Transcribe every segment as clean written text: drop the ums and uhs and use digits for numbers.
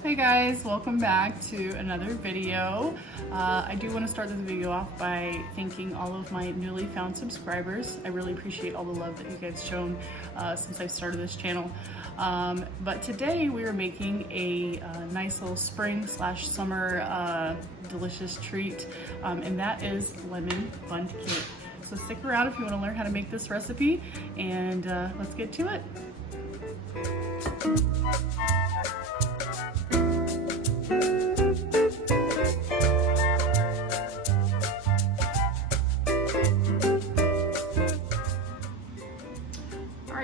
Hey guys, welcome back to another video. I do want to start this video off by thanking all of my newly found subscribers. I really appreciate all the love that you guys shown since I started this channel. But today we are making a nice little spring/summer delicious treat, and that is lemon Bundt cake. So stick around if you want to learn how to make this recipe, and let's get to it.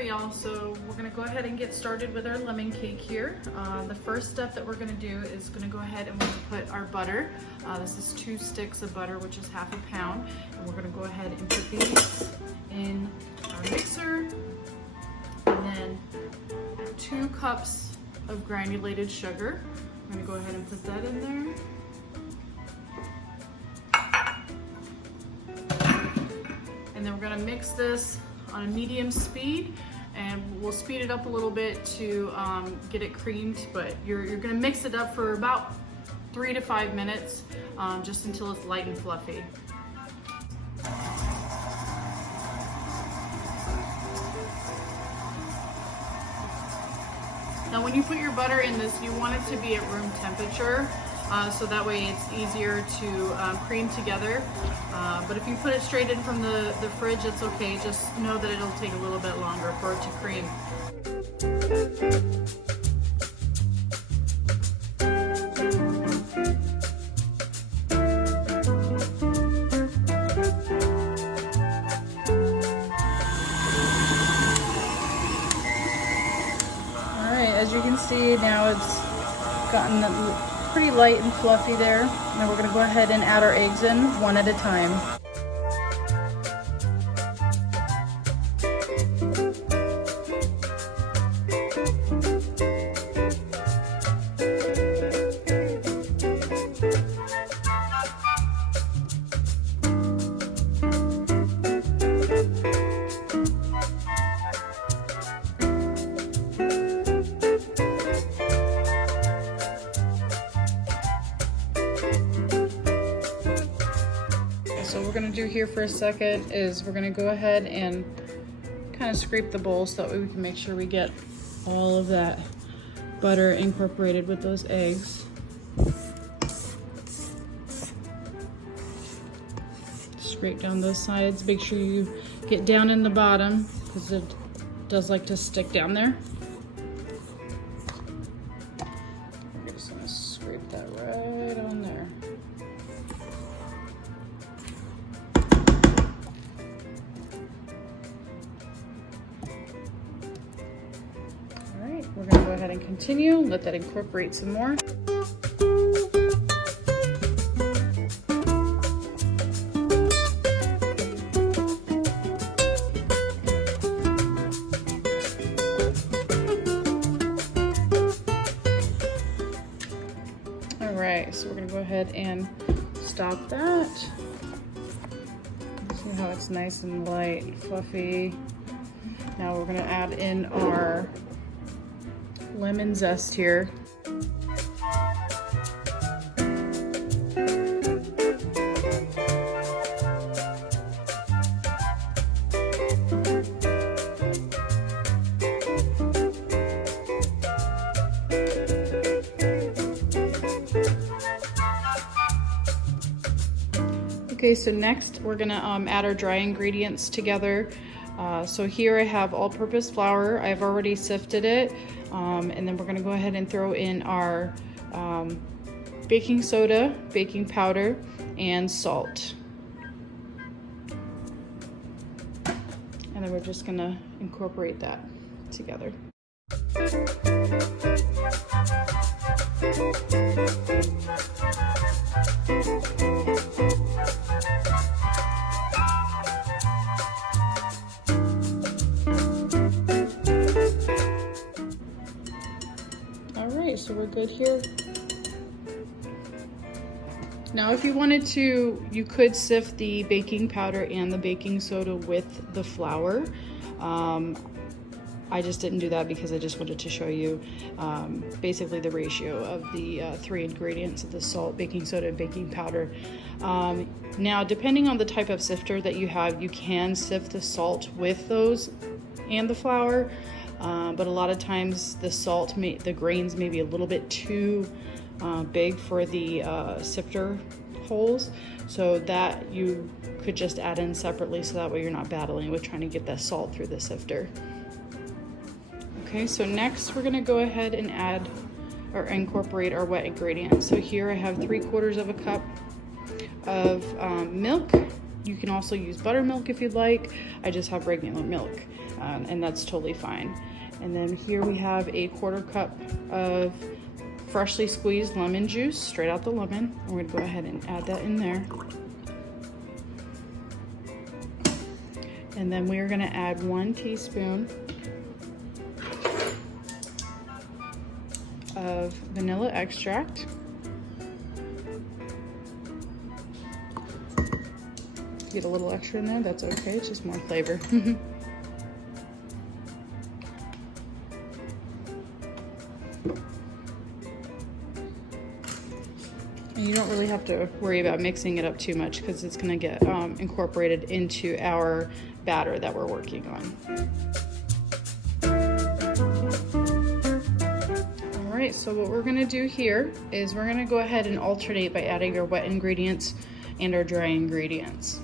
Y'all, so we're gonna go ahead and get started with our lemon cake here. The first step that we're gonna do is gonna go ahead and we're gonna put our butter. This is 2 sticks of butter, which is half a pound, and we're gonna go ahead and put these in our mixer, and then 2 cups of granulated sugar. I'm gonna go ahead and put that in there, and then we're gonna mix this on a medium speed, and we'll speed it up a little bit to get it creamed, but you're gonna mix it up for about 3 to 5 minutes, just until it's light and fluffy. Now when you put your butter in this, you want it to be at room temperature, so that way it's easier to cream together. But if you put it straight in from the fridge, it's okay. Just know that it'll take a little bit longer for it to cream. All right, as you can see, now it's gotten pretty light and fluffy there. Now we're gonna go ahead and add our eggs in one at a time. So what we're gonna do here for a second is we're gonna go ahead and kind of scrape the bowl so that way we can make sure we get all of that butter incorporated with those eggs. Scrape down those sides. Make sure you get down in the bottom because it does like to stick down there. We're just gonna scrape that right on there. We're gonna go ahead and continue, let that incorporate some more. All right, so we're gonna go ahead and stop that. See how it's nice and light and fluffy. Now we're gonna add in our lemon zest here. Okay, so next we're gonna add our dry ingredients together. So here I have all-purpose flour. I've already sifted it. And then we're gonna go ahead and throw in our baking soda, baking powder, and salt. And then we're just gonna incorporate that together. So we're good here. Now if you wanted to, you could sift the baking powder and the baking soda with the flour. I just didn't do that because I just wanted to show you basically the ratio of the 3 ingredients of the salt, baking soda, and baking powder. Now, depending on the type of sifter that you have, you can sift the salt with those and the flour, but a lot of times the grains may be a little bit too big for the sifter holes, so that you could just add in separately, so that way you're not battling with trying to get that salt through the sifter. Okay, so next we're gonna go ahead and add or incorporate our wet ingredients. So here I have 3/4 of a cup of milk. You can also use buttermilk if you'd like. I just have regular milk, and that's totally fine. And then here we have a 1/4 cup of freshly squeezed lemon juice, straight out the lemon. We're gonna go ahead and add that in there. And then we're gonna add 1 teaspoon of vanilla extract. Get a little extra in there, that's okay, it's just more flavor. And you don't really have to worry about mixing it up too much because it's gonna get incorporated into our batter that we're working on. All right, so what we're gonna do here is we're gonna go ahead and alternate by adding our wet ingredients and our dry ingredients.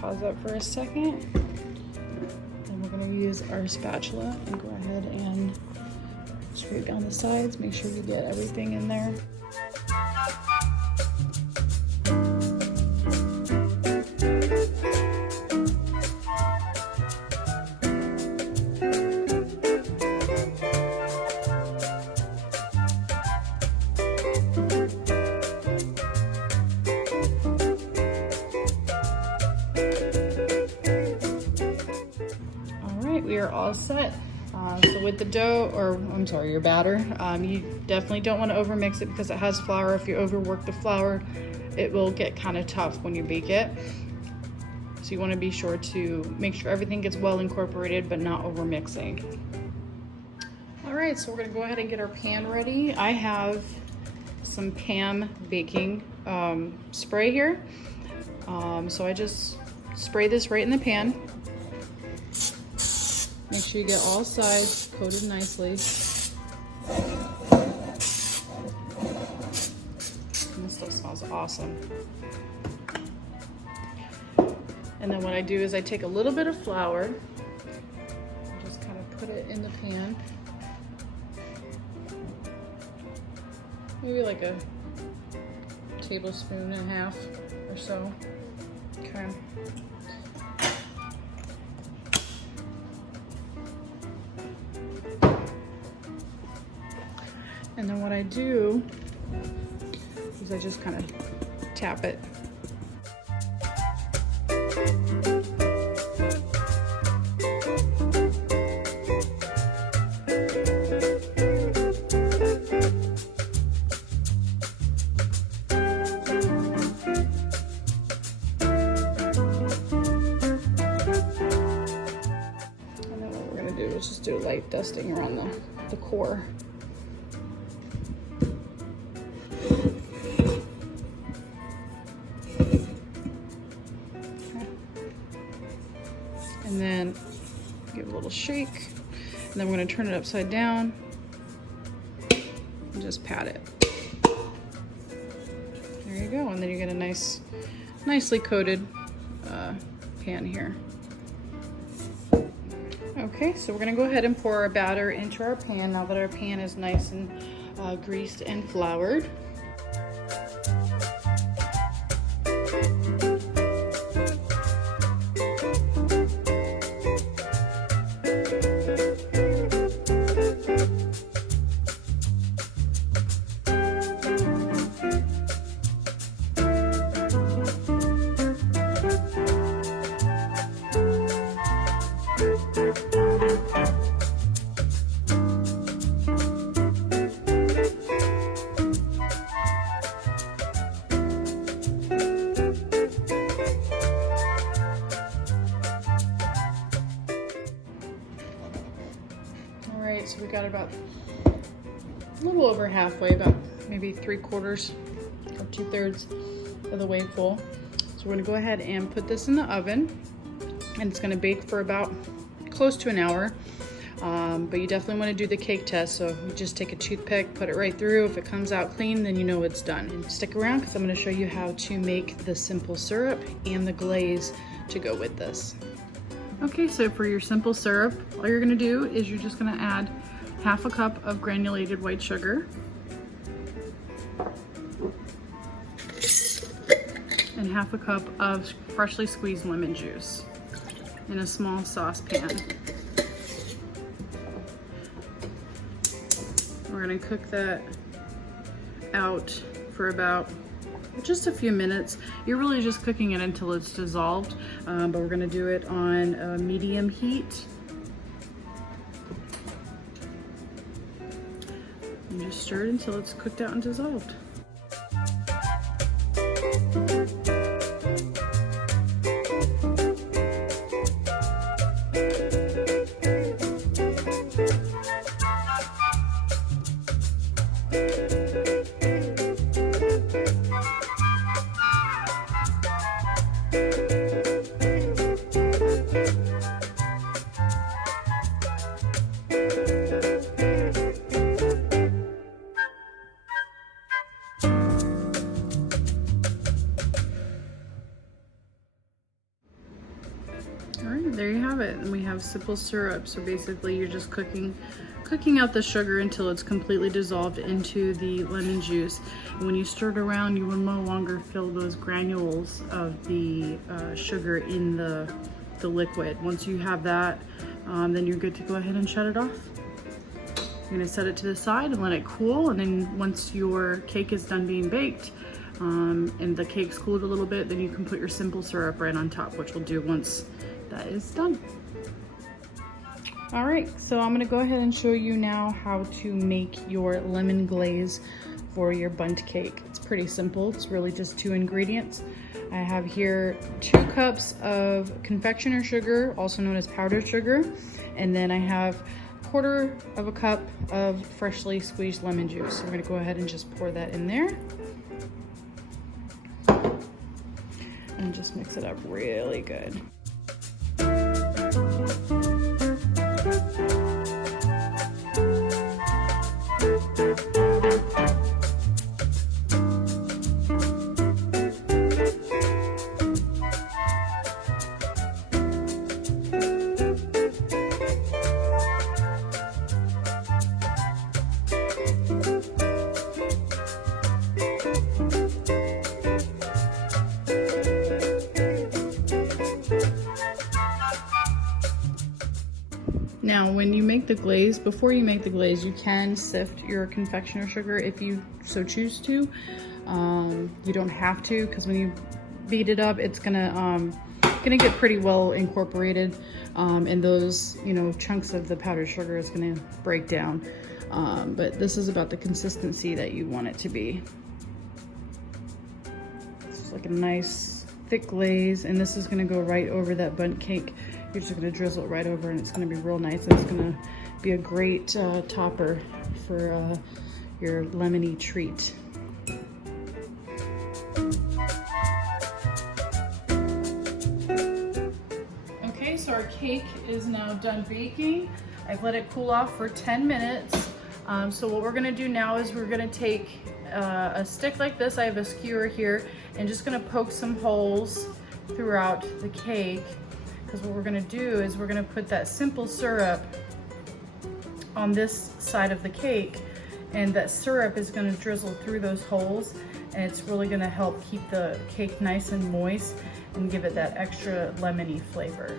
Pause that for a second. And we're going to use our spatula and go ahead and scrape down the sides. Make sure you get everything in there. We are all set. So with the dough, or I'm sorry, your batter, you definitely don't want to overmix it because it has flour. If you overwork the flour, it will get kind of tough when you bake it. So you want to be sure to make sure everything gets well incorporated but not overmixing. All right, so we're going to go ahead and get our pan ready. I have some Pam baking spray here. So I just spray this right in the pan. Make sure you get all sides coated nicely. And this stuff smells awesome. And then what I do is I take a little bit of flour, and just kind of put it in the pan. Maybe like a tablespoon and a half or so. Okay. And then what I do is I just kind of tap it. And then what we're gonna do is just do a light dusting around the core. And then give it a little shake. And then we're gonna turn it upside down and just pat it. go. And then you get a nicely coated pan here. Okay, so we're gonna go ahead and pour our batter into our pan now that our pan is nice and greased and floured. So we got about a little over halfway, about maybe 3/4 or 2/3 of the way full. So we're gonna go ahead and put this in the oven, and it's gonna bake for about close to an hour. But you definitely wanna do the cake test. So you just take a toothpick, put it right through. If it comes out clean, then you know it's done. And stick around because I'm gonna show you how to make the simple syrup and the glaze to go with this. Okay, so for your simple syrup, all you're gonna do is you're just gonna add 1/2 cup of granulated white sugar and 1/2 cup of freshly squeezed lemon juice in a small saucepan. We're gonna cook that out for about just a few minutes. You're really just cooking it until it's dissolved, but we're gonna do it on a medium heat. And just stir it until it's cooked out and dissolved. There you have it, and we have simple syrup. So basically you're just cooking out the sugar until it's completely dissolved into the lemon juice. And when you stir it around, you will no longer feel those granules of the sugar in the liquid. Once you have that, then you're good to go ahead and shut it off. You're gonna set it to the side and let it cool, and then once your cake is done being baked, and the cake's cooled a little bit, then you can put your simple syrup right on top, which we'll do once that is done. All right, so I'm gonna go ahead and show you now how to make your lemon glaze for your Bundt cake. It's pretty simple. It's really just 2 ingredients. I have here 2 cups of confectioner sugar, also known as powdered sugar, and then I have 1/4 cup of freshly squeezed lemon juice. So we're gonna go ahead and just pour that in there. And just mix it up really good. Now, when you make the glaze, before you make the glaze, you can sift your confectioner sugar if you so choose to. You don't have to, because when you beat it up, it's gonna get pretty well incorporated, and those chunks of the powdered sugar is gonna break down. But this is about the consistency that you want it to be. It's like a nice thick glaze, and this is gonna go right over that Bundt cake. You're just gonna drizzle it right over, and it's gonna be real nice, and it's gonna be a great topper for your lemony treat. Okay, so our cake is now done baking. I've let it cool off for 10 minutes. So what we're gonna do now is we're gonna take a stick like this. I have a skewer here, and just gonna poke some holes throughout the cake, because what we're gonna do is we're gonna put that simple syrup on this side of the cake, and that syrup is gonna drizzle through those holes, and it's really gonna help keep the cake nice and moist and give it that extra lemony flavor.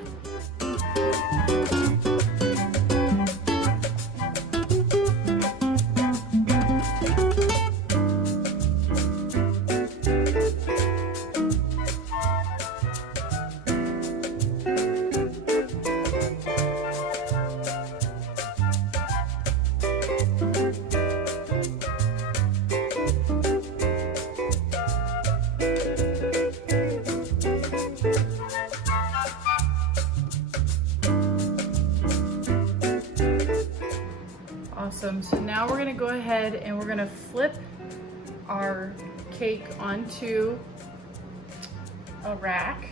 Awesome. So now we're gonna go ahead and we're gonna flip our cake onto a rack.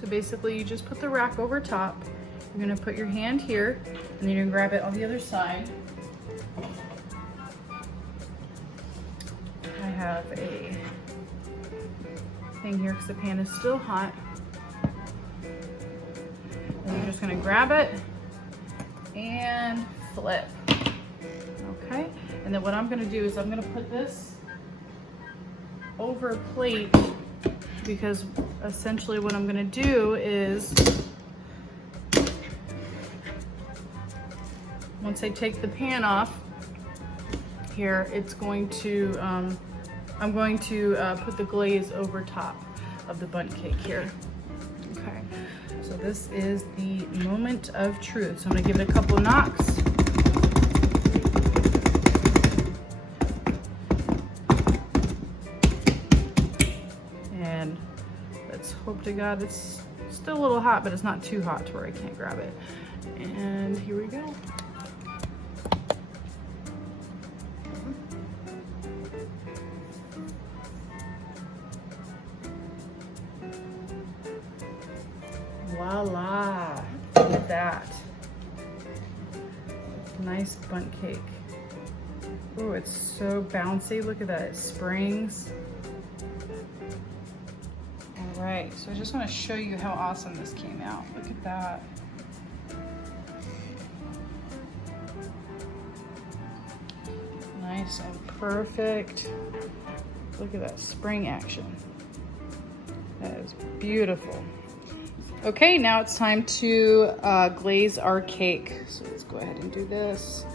So basically you just put the rack over top. You're gonna put your hand here, and then you're gonna grab it on the other side. I have a thing here because the pan is still hot. And you're just gonna grab it and flip. Okay, and then what I'm gonna do is I'm gonna put this over a plate, because essentially what I'm gonna do is once I take the pan off here, it's going to I'm going to put the glaze over top of the bundt cake here. Okay, so this is the moment of truth. So I'm gonna give it a couple knocks. And let's hope to God it's still a little hot, but it's not too hot to where I can't grab it. And here we go. Voila, look at that. Nice bundt cake. Oh, it's so bouncy. Look at that, it springs. All right, so I just want to show you how awesome this came out. Look at that. Nice and perfect. Look at that spring action. That is beautiful. Okay, now it's time to glaze our cake. So let's go ahead and do this.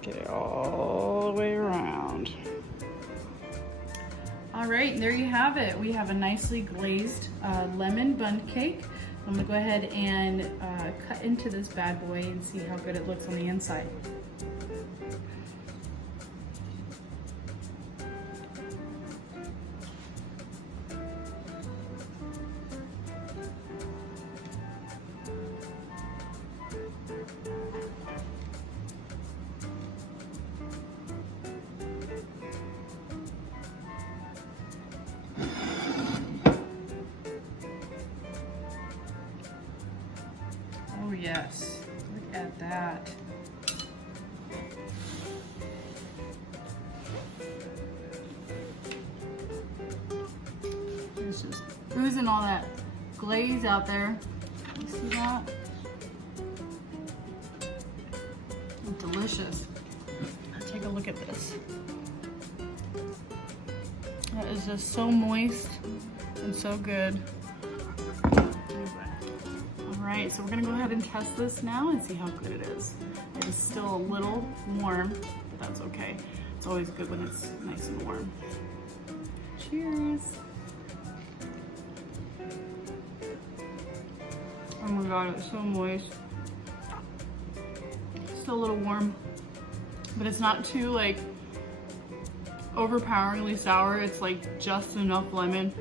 Get it all the way around. All right, there you have it. We have a nicely glazed lemon bundt cake. I'm gonna go ahead and cut into this bad boy and see how good it looks on the inside. Oh yes, look at that. It's just oozing all that glaze out there. You see that? It's delicious. Take a look at this. That is just so moist and so good. Alright, so we're gonna go ahead and test this now and see how good it is. It is still a little warm, but that's okay. It's always good when it's nice and warm. Cheers! Oh my god, it's so moist. Still a little warm, but it's not too like overpoweringly sour. It's like just enough lemon,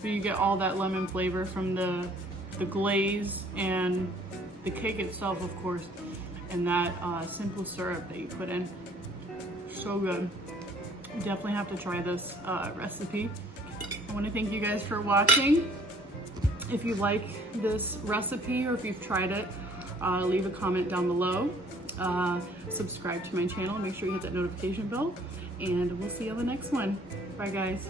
but you get all that lemon flavor from the glaze and the cake itself, of course. and that simple syrup that you put in. So good. Definitely have to try this recipe. I want to thank you guys for watching. If you like this recipe or if you've tried it, leave a comment down below. Subscribe to my channel. Make sure you hit that notification bell. And we'll see you on the next one. Bye, guys.